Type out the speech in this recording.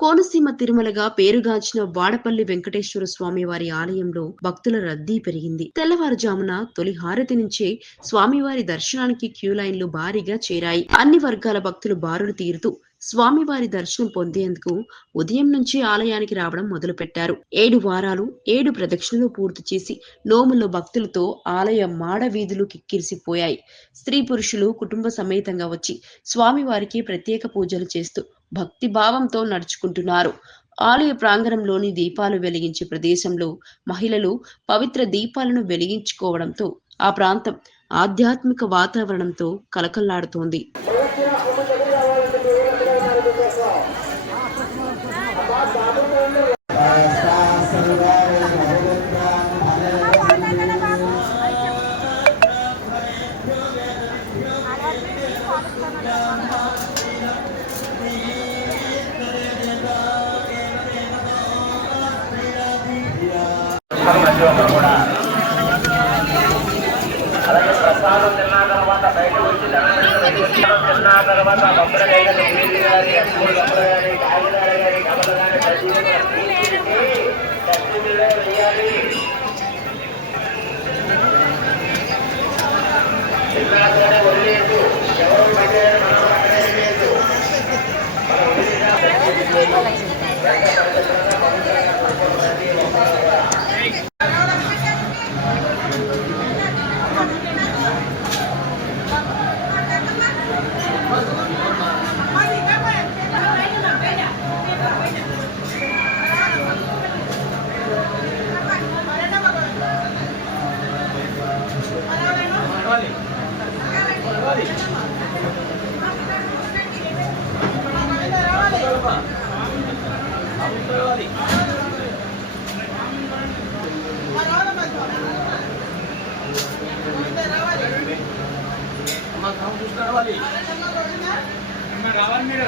కోనసీమ తిరుమలగా పేరుగాంచిన వాడపల్లి వెంకటేశ్వర స్వామి వారి ఆలయంలో భక్తుల రద్దీ పెరిగింది. తెల్లవారుజామున తొలి హారతి నుంచే స్వామివారి దర్శనానికి క్యూ లైన్లు భారీగా చేరాయి. అన్ని వర్గాల భక్తులు బారులు తీరుతూ స్వామివారి దర్శనం పొందేందుకు ఉదయం నుంచి ఆలయానికి రావడం మొదలుపెట్టారు. 7 వారాలు 7 ప్రదక్షిణలు పూర్తి చేసి నోములో భక్తులతో ఆలయ మాడ వీధులు కిక్కిరిసిపోయాయి. స్త్రీ పురుషులు కుటుంబ సమేతంగా వచ్చి స్వామివారికి ప్రత్యేక పూజలు చేస్తూ భక్తి భావంతో నడుచుకుంటున్నారు. ఆలయ ప్రాంగణంలోని దీపాలు వెలిగించే ప్రదేశంలో మహిళలు పవిత్ర దీపాలను వెలిగించుకోవడంతో ఆ ప్రాంతం ఆధ్యాత్మిక వాతావరణంతో కలకల్లాడుతోంది. అలాగే ప్రసాదం తిన్న తర్వాత బయటకు వచ్చి తిన్న తర్వాత బొమ్మలు కానీ ఎప్పుడు బొమ్మలు కానీ కాగితాలు కానీ కబలు కానీ డస్ట్బిన్లో వేయాలి. తిన్నాకనే వదిలేదు, ఎవరు పెట్టారు మనం అక్కడే లేదు. మనం రావాలి మీరు